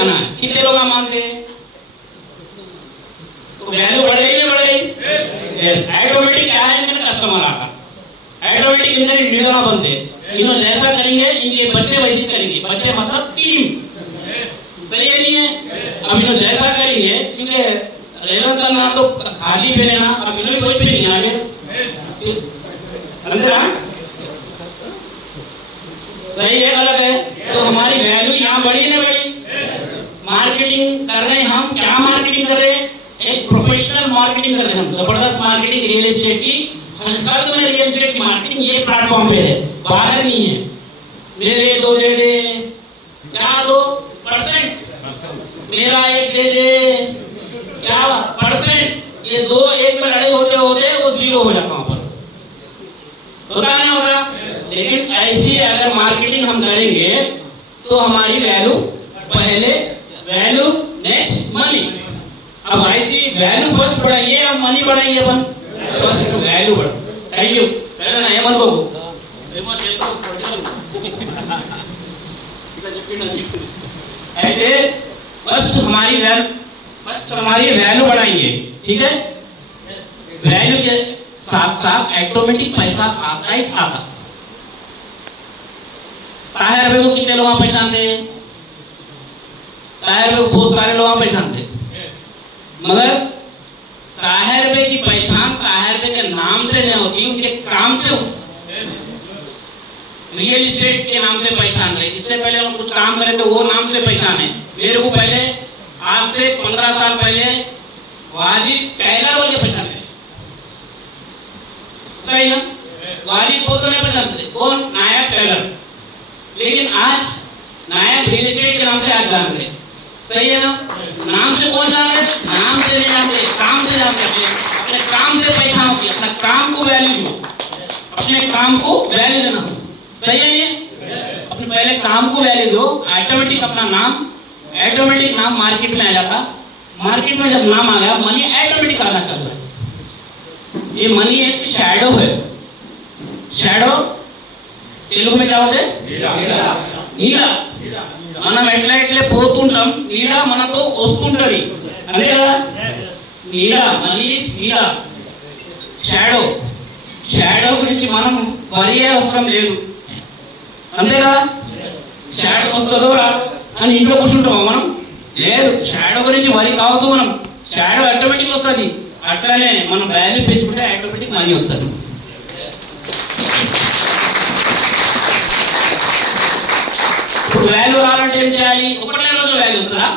जाना है। कितने लोग मानते हैं? तो वैल्यू बढ़ेगी या बढ़ेगी? यस। ऑटोमेटिक क्या है, इनका कस्टमर आका ऑटोमेटिक इनके लीडर बनते हैं। इन्हों जैसा करेंगे इनके बच्चे वैसे करेंगे। बच्चे मतलब टीम, सही है नहीं है? अब इन्हों जैसा करेंगे क्योंकि रेवंत का नाम तो खाली पे लेना, अब इन्हों भी वही पे नहीं आगे अंदर सही है गलत है? तो हमारी वैल्यू यहाँ बढ़ी ना बढ़ी? मार्केटिंग कर रहे हैं हम, क्या मार्केटिंग कर रहे हैं? एक प्रोफेशनल मार्केटिंग कर रहे हैं हम, जबरदस्त मार्केटिंग रियल एस्टेट की। हर में रियल एस्टेट की मार्केटिंग ये प्लेटफॉर्म पे है, बाहर नहीं है। मेरे दो दे दे, क्या 2%, मेरा 1 दे दे, क्या परसेंट, ये 2 1 में लड़े होते होते वो 0 हो जाता वहां पर, होता नहीं होता? लेकिन ऐसी अगर मार्केटिंग हम करेंगे तो हमारी वैल्यू पहले, वैल्यू नेक्स्ट मनी। अब ऐसी वैल्यू फर्स्ट बढ़ाएंगे या मनी बढ़ाएंगे? अपन फर्स्ट वैल्यू बढ़। Thank you. पहले ना हेमंत को हेमंत जैसा ऐसे फर्स्ट हमारी वैल्यू बढ़ाएंगे, ठीक है? वैल्यू के साथ साथ ऑटोमेटिक पैसा आता ही आता। ताहिर भाई को कितने लोग पहचानते हैं? ताहिर भाई को बहुत सारे लोग पहचानते हैं, मगर ताहिर भाई की पहचान ताहिर भाई के नाम से नहीं होती, उनके काम से होती। रियल एस्टेट के नाम से पहचान रहे, इससे पहले हम कुछ काम करे तो वो नाम से पहचाने। मेरे को पहले आज से 15 साल पहले वाजिद टेलर बोल के पहचाने ना, वाजिद बोल तो नहीं पहचानते, कौन? नायब टेलर। लेकिन आज नायब रियल एस्टेट के नाम से आज जान रहे, सही है ना? नाम से कौन जान रहे? नाम से नहीं जानते, काम से जानते हैं। अपने काम से पहचान होती है, अपने काम को वैल्यू दो, अपने काम को वैल्यू देना, सही है ये? अपने पहले काम को वैल्यू दो, ऑटोमेटिक अपना नाम, ऑटोमेटिक नाम मार्केट में आ जाता। मार्केट में जब नाम आ गया, मनी ऑटोमेटिक आना चालू है। ये मनी एक शैडो है। शैडो తెలుగు में क्या होते? నీడ మనం ఎట్లా ఎట్లా పోతుంటాం, నీడ మనతో వస్తుంటది, అంతే కదా? నీడ, మనీస్ నీడ, షాడో. షాడో గురించి మనం వరి అవసరం లేదు, అంతే కదా? షాడో వస్తుందో రాదు అని ఇంట్లో కూర్చుంటామా మనం? లేదు. షాడో గురించి వరి కావద్దు మనం, షాడో ఆటోమేటిక్ వస్తుంది. అట్లానే మనం వాల్యూ పెంచుకుంటే ఆటోమేటిక్ మనీ వస్తుంది. వాల్యూ రావాలంటే ఏం చేయాలి? ఒకటే రోజు వాల్యూ వస్తుందా?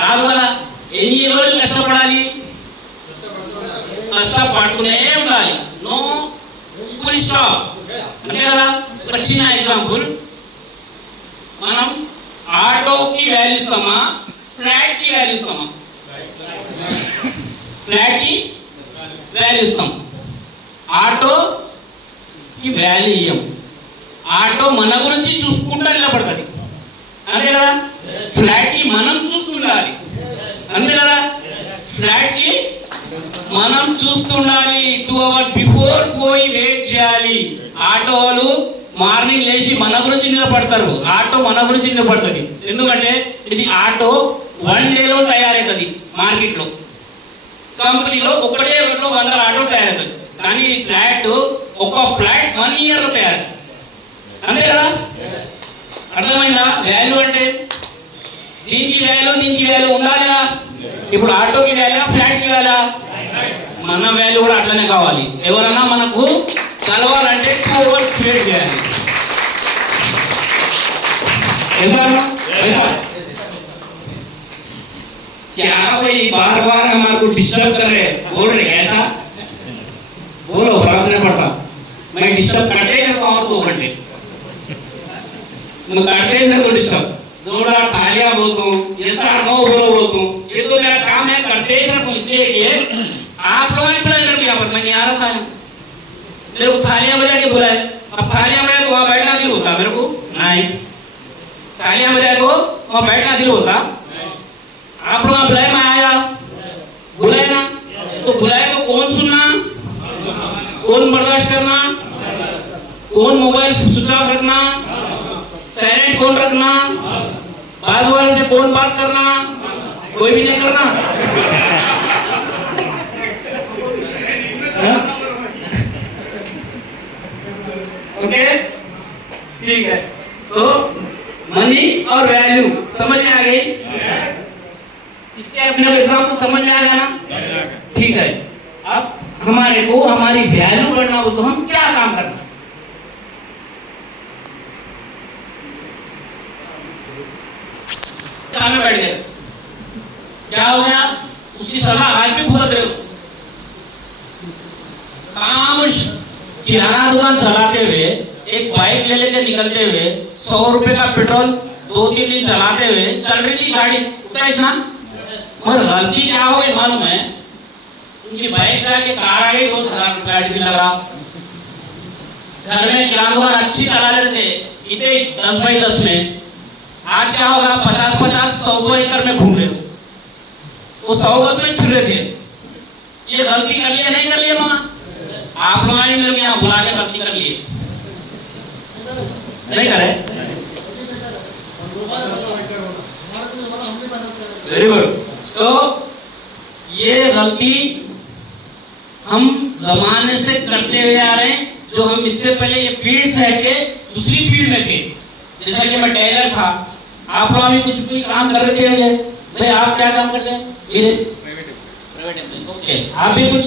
రాదు కదా. ఎన్ని రోజులు కష్టపడాలి? కష్టపడుతూనే ఉండాలి. నో ఫుల్ స్టాప్, అంతే కదా? ఒక చిన్న ఎగ్జాంపుల్, మనం ఆటోకి వాల్యూ ఇస్తామా, ఫ్లాట్ కి వాల్యూ ఇస్తామా? ఫ్లాట్ కి వాల్యూ ఇస్తాం, ఆటోకి వాల్యూ ఇయ్యం. ఆటో మన గురించి చూసుకుంటా నిలబడుతుంది, అంతే కదా? ఫ్లాట్ కి మనం చూస్తుండాలి, అంతే కదా? ఫ్లాట్ కి మనం చూస్తుండాలి. 2 hours బిఫోర్ పోయి వెయిట్ చేయాలి. ఆటో వాళ్ళు మార్నింగ్ లేచి మన గురించి నిలబడతారు, ఆటో మన గురించి నిలబడుతుంది. ఎందుకంటే ఇది ఆటో 1 డేలో తయారవుతుంది. మార్కెట్లో కంపెనీలో ఒకటే రోజులో 100 ఆటోలు తయారవుతుంది. కానీ ఈ ఫ్లాట్ ఒక ఫ్లాట్ 1 yearలో తయారవుతుంది, అంతే కదా? అర్థమైందా? వాల్యూ అంటే దీనికి వాల్యూ ఉండాలిగా. ఇప్పుడు ఆటోకి వాల్యూ, ఫ్లాట్ కి వాల్యూ, మన వాల్యూ కూడా అట్లనే కావాలి. ఎవరన్నా మనకు కలవాలంటే 2 hours వెయిట్ చేయాలి. क्या भाई बार बार हमारे को डिस्टर्ब कर रहे, बोल रहे ऐसा? बोलो, फर्क नहीं पड़ता। मैं डिस्टर्ब करते रहता हूँ 2 घंटे, मैं करते हैं तो डिस्टर्ब जोरदार तालियां बोलता हूँ, जैसा नो बोलो बोलता हूँ। ये तो मेरा काम है, करते रहता हूँ। इसलिए कि आप लोग प्लान कर दिया पर मैं नहीं आ रहा था, मेरे को थालियां बजा के बुलाए। अब थालियां बजाए तो वहाँ बैठना दिल होता मेरे को नहीं, तालियां बजाए तो वहाँ बैठना दिल होता। आप लोग बुलाए, मैं आया, बुलाए ना तो बुलाए तो कौन सुनना, कौन बर्दाश्त करना, कौन मोबाइल स्विच ऑफ रखना, साइलेंट कौन रखना, बाजू वाले से कौन बात करना, कोई भी नहीं करना। ओके ठीक है। तो मनी और वैल्यू समझ में आ गई? इससे अपने एग्जाम्पल समझ में आ गया ना? ठीक है। अब हमारे को हमारी वैल्यू बढ़ना हो तो हम क्या काम करना? सामने बैठ गए, क्या हो गया? उसकी सजा आज भी भुगत रहे हो। कामुश किराना दुकान चलाते हुए, एक बाइक ले लेके निकलते हुए, 100 रुपए का पेट्रोल 2-3 दिन चलाते हुए चल रही थी गाड़ी, उतरेश ना? मगर गलती क्या हो गई मालूम है? उनकी बाइक जाके कार आ गई, 2000 रुपए ऐसी लग रहा। घर में किराना दुकान अच्छी चला लेते इतने 10 बाई 10 में, आज क्या होगा? 50-50, 100 एकड़ में घूम रहे हो, वो 100 गज में फिर रहे थे। ये गलती कर लिया नहीं कर लिया मामा? आप लोगों ने मेरे को यहाँ बुला के गलती कर लिए नहीं करे? Very good. तो ये गलती हम जमाने से करते हुए आ रहे हैं, जो हम इससे पहले ये फील्ड से हट के दूसरी फील्ड में थे। जैसा कि मैं टेलर था, आप लोग भी कुछ भी काम कर रहे थे भाई। आप क्या काम करते हैं? Private employ. ओके, आप भी कुछ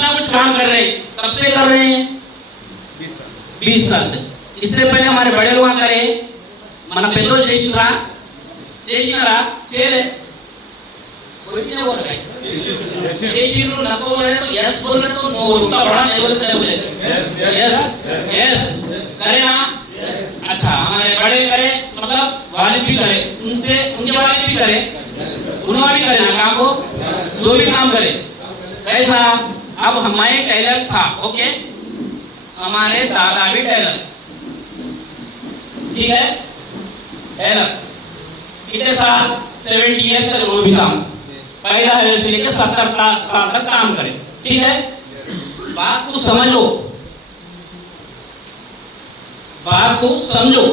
ना कुछ काम कर रहे हैं। कब से कर रहे हैं? 20 साल से। इससे पहले हमारे बड़े लोग करे मन पेदोल చేసినరా చేయలే कोई नहीं बोल रहा है చేసిరు नको बोल रहे तो यस बोल रहे तो नो उतना बड़ा नहीं बोले यस करे ना। अच्छा, हमारे बड़े करे मतलब वालिद भी करे, उनसे उनके वालिद भी करे, उन्होंने भी करे ना काम को, जो भी काम करे। कैसा? अब हमारे टेलर था, ओके, हमारे दादा भी टेलर, ठीक है, टेलर कितने साल? 70 ईयर्स का वो भी काम, पहला है से लेकर 70 साल तक काम करे, ठीक है। बात को समझो, बात को समझो,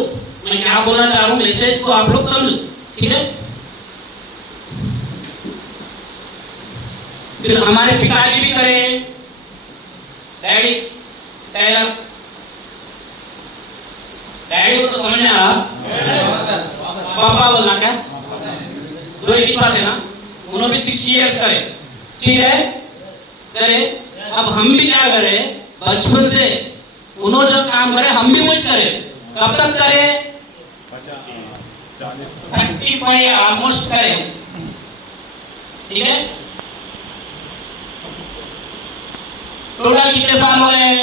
मैं क्या बोलना चाह रहा हूँ, मैसेज को आप लोग समझो, ठीक है। फिर हमारे पिताजी भी करे, डैडी टेलर, डैडी को तो समझ में आ रहा, पापा बोलना क्या? दो एक ही बात है ना। उन्होंने भी 60 ईयर्स करे, ठीक है, करे। अब हम भी क्या करें? बचपन से उन्होंने जो काम करे हम भी कुछ करें। कब तक करे? 35 ऑलमोस्ट करे, ठीक है। टोटल कितने साल हो गए?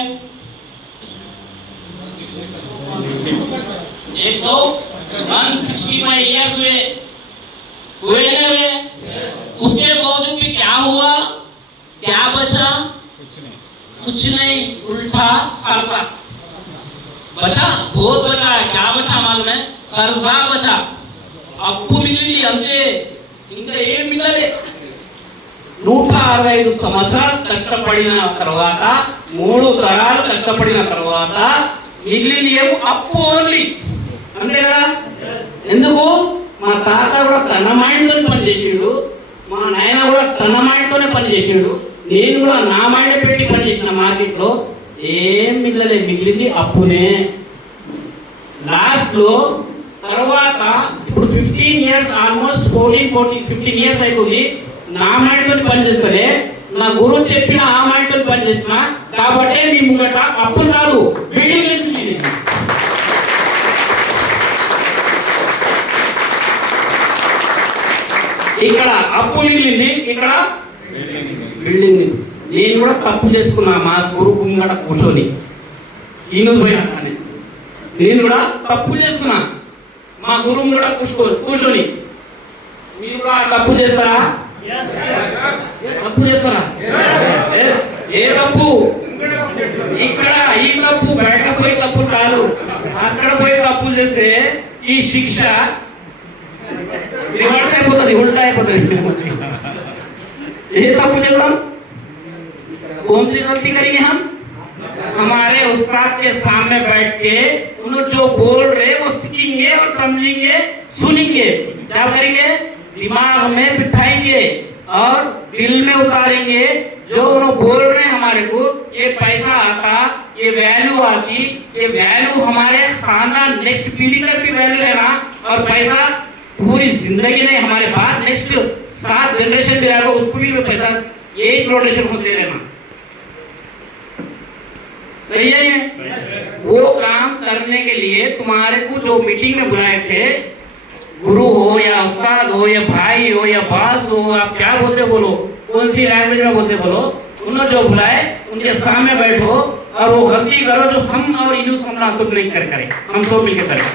165 ईयर्स हुए ना हुए? उसके बावजूद भी क्या हुआ? क्या बचा? कुछ नहीं, उल्टा खर्चा बचा, बहुत बचा है। क्या बचा मालूम है? खर्चा बचा। अप्पू मिली अंते इंका ఏం మిగలలే 165 సంవత్సరాలు కష్టపడిన తర్వాత 3 తరాలు కష్టపడిన తర్వాత మిగిలింది ఏమో అప్పు ఓన్లీ, అంతే కదా? ఎందుకు? మా తాత కూడా తన మైండ్తోనే పని చేసాడు, మా నాయన కూడా తన మైండ్తోనే పని చేసాడు, నేను కూడా నా మైండ్ పెట్టి పని చేసిన మార్కెట్లో ఏం మిగలలే, మిగిలింది అప్పునే. లాస్ట్ లో తర్వాత ఇప్పుడు 15 ఇయర్స్ ఆల్మోస్ట్ 15 ఇయర్స్ అవుతుంది. నా మైండ్తో పని చేస్తలే, నా గురువు చెప్పిన ఆ మైండ్తో పని చేసిన కాబట్టి నీ ముంగట అప్పులు కాదు బిల్డింగ్. ఇక్కడ అప్పు మిగిలింది, ఇక్కడ బిల్డింగ్. నేను కూడా తప్పు చేసుకున్నా మా గురువు ముంగట కూర్చొని, ఈయన పోయినా కానీ నేను కూడా తప్పు చేసుకున్నా మా గురువు కూడా కూర్చొని. మీరు కూడా తప్పు చేస్తారా? తప్పు చేస్తారా? ఏ తప్పు? ఇక్కడ ఈ తప్పు బయట పోయి తప్పు కాదు, అక్కడ పోయి తప్పు చేస్తే ఈ శిక్ష రివర్స్ అయిపోతుంది, ఉల్టా అయిపోతుంది. ఏ తప్పు చేస్తాం? कौन सी गलती करेंगे हम? हमारे उस्ताद के सामने बैठ के उन्होंने जो बोल रहे वो सीखेंगे और समझेंगे, सुनेंगे, क्या करेंगे, दिमाग में बिठाएंगे और दिल में उतारेंगे। जो उन्होंने बोल रहे हैं हमारे को, ये पैसा आता, ये वैल्यू आती, ये वैल्यू हमारे खानदान नेक्स्ट पीढ़ी तक भी वैल्यू रहना, और पैसा पूरी जिंदगी नहीं, हमारे बाद नेक्स्ट 7 जनरेशन भी रहेगा उसको भी पैसा यही रोटेशन होते रहना। सही है? वो काम करने के लिए तुम्हारे को जो मीटिंग में बुलाए थे, गुरु हो या उस्ताद हो या भाई हो या बास हो, आप क्या बोलते बोलो, कौन सी लैंग्वेज में बोलते बोलो, उन्होंने जो बुलाए उनके सामने बैठो और वो गलती करो जो हम और यूनुस हमला सब नहीं करें, हम सब मिलकर करें।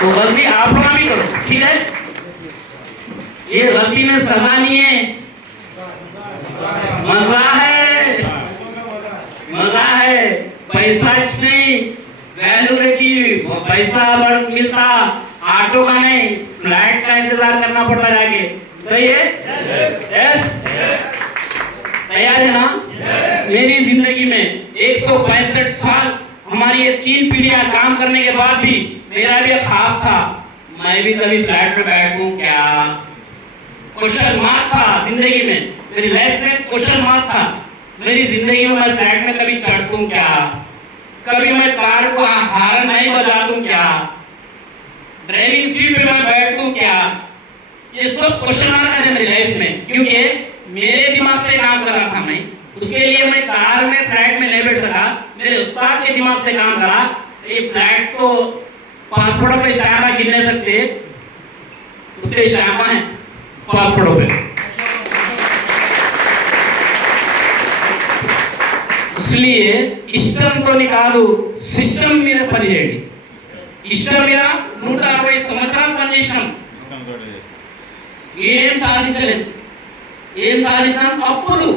तो गलती आप लोग भी करो, ठीक है? ये गलती में सजा नहीं है, मजा है, मजा है। पैसा नहीं, वैल्यू रहती, पैसा मिलता, ऑटो का नहीं, फ्लाइट का इंतजार करना पड़ता जाके। सही है? यस? तैयार है ना? मेरी जिंदगी में 165 साल, हमारी ये 3 पीढ़ियां काम करने के बाद भी मेरा भी एक ख्वाब था, मैं भी कभी फ्लैट में बैठूं क्या? क्वेश्चन मार्क था जिंदगी में, मेरी लाइफ में क्वेश्चन मार्क था। मेरी जिंदगी में मैं फ्लैट में कभी चढ़ूं क्या? कभी मैं कार को हॉर्न नहीं बजा दूं क्या? ड्राइविंग सीट पे मैं बैठ दूं क्या? ये सब क्वेश्चन मार्क है मेरी लाइफ में, क्योंकि मेरे दिमाग से काम कर रहा था मैं, उसके लिए मैं कार में फ्लैट में नहीं बैठ सका, मेरे उस्ताद के दिमाग से काम करा। ये फ्लैट तो पासपोर्ट पे स्टैम्प गिन नहीं सकते, उतने स्टैम्प हैं पासपोर्ट पे। इसलिए इष्टम तो निकालू, सिस्टम మీద పని చేయండి। ఇష్టం మీద 160 సంవత్సరాలు పనిచేసాం, ఏం సాధించలేదు। ఏం సాధించాం? అప్పులు।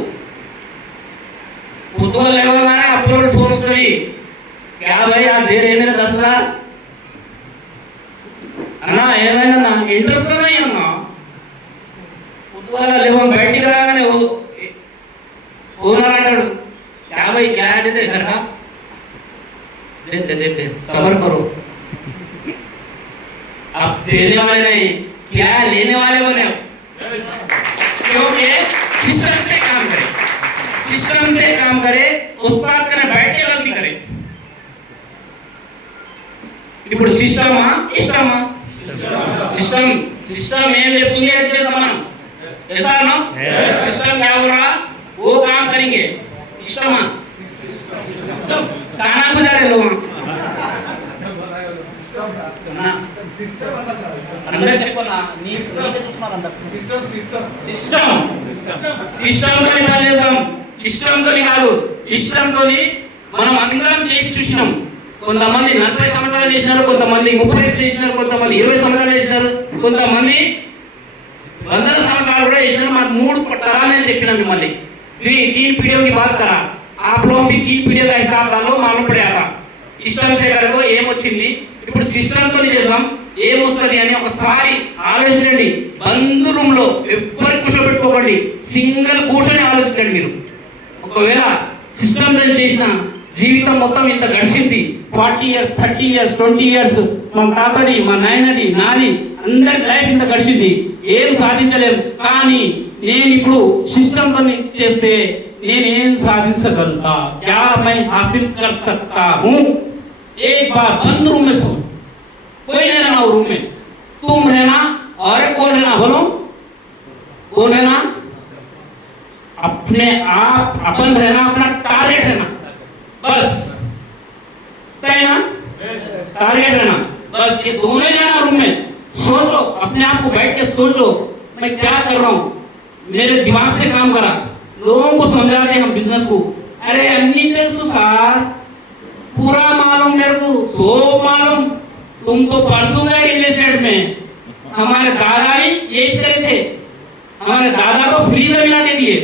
పొద్దుగా లేవగానే అప్పులు ఫోన్ వస్తాయి, क्या भाई आप दे रहे मेरे 10,000 అన్నా, ఏమైనా ఇంట్రెస్ట్ नहीं అన్నా। పొద్దుగా లేవ బయటికి రాగానే ఓనర్ అంటాడు, क्या भाई क्या देते घर का? देते देते, सब्र करो। अब देने वाले नहीं, क्या लेने वाले बने अब, क्योंकि सिस्टम से काम करे, सिस्टम से काम करे, उस्ताद करे बैठ के गलती करे। ఇప్పుడు సిస్టమా ఇష్టమా? సిస్టम सिस्टम ఏం చెప్తుంది అది చేస్తాం మనం, ऐसा ना? सिस्टम क्या हो रहा, वो काम करेंगे। इष्टमा सिस्टम गाना बजा रहे लोग अंदर చెప్పనా నీ చూస్తున్నారు అందరూ సిస్టం సిస్టం సిస్టం సిస్టం తో పని చేస్తాం। ఇష్టం తోని కాదు, ఇష్టం తోని మనం అందరం చేసి చూసినాం। కొంతమంది 40 సంవత్సరాలు చేసినారు, కొంతమంది 30 చేసినారు, కొంతమంది 20 సంవత్సరాలు చేసినారు, కొంతమంది 100 సంవత్సరాలు కూడా చేసినారు। మాకు 3 తరాలు అని చెప్పినా మిమ్మల్ని 3 पीढ़ियों की बात करा, आप लोग भी 3 पीढ़ियों का हिसाब डालो, मालूम पड़ेगा। ఇష్టం से करे तो ఏమొచ్చింది, ఇప్పుడు సిస్టమ్ తో చేద్దాం, ఏమొస్తుంది అని ఒకసారి ఆలోచించండి। బంధు రూమ్ లో ఎవ్వరు కూర్చోబెట్టుకోకండి, సింగిల్ కూర్చొని ఆలోచించండి మీరు। ఒకవేళ సిస్టమ్ తో చేసిన జీవితం మొత్తం ఇంత గడిచింది, 40 ఇయర్స్ 30 ఇయర్స్ 20 ఇయర్స్, మా తాతది మా నాయనది నాది అందరి లైఫ్ ఇంత గడిచింది, ఏం సాధించలేము। కానీ నేను ఇప్పుడు సిస్టమ్ తో చేస్తే నేను ఏం సాధించగలుగుతా, क्या मैं हासिल कर सकता हूँ। एक बार बंद रूम में सो, कोई नहीं रहना रूम में, तुम रहना और कौन रहना, बोलो कौन रहना, अपने आप अपन रहना, अपना टारगेट रहना, बस तय ना, टारगेट रहना बस। ये दोनों ही रहना रूम में, सोचो अपने आप को बैठ के सोचो मैं क्या कर रहा हूँ, मेरे दिमाग से काम करा। लोगों को समझाते हम बिजनेस को, अरे अन्नी तेलसु सार पूरा मालूम, मेरे को सब मालूम, तुम तो परसों गए रियल एस्टेट में, हमारे दादा ही यही करे थे, हमारे दादा तो फ्री जमीन दे दिए।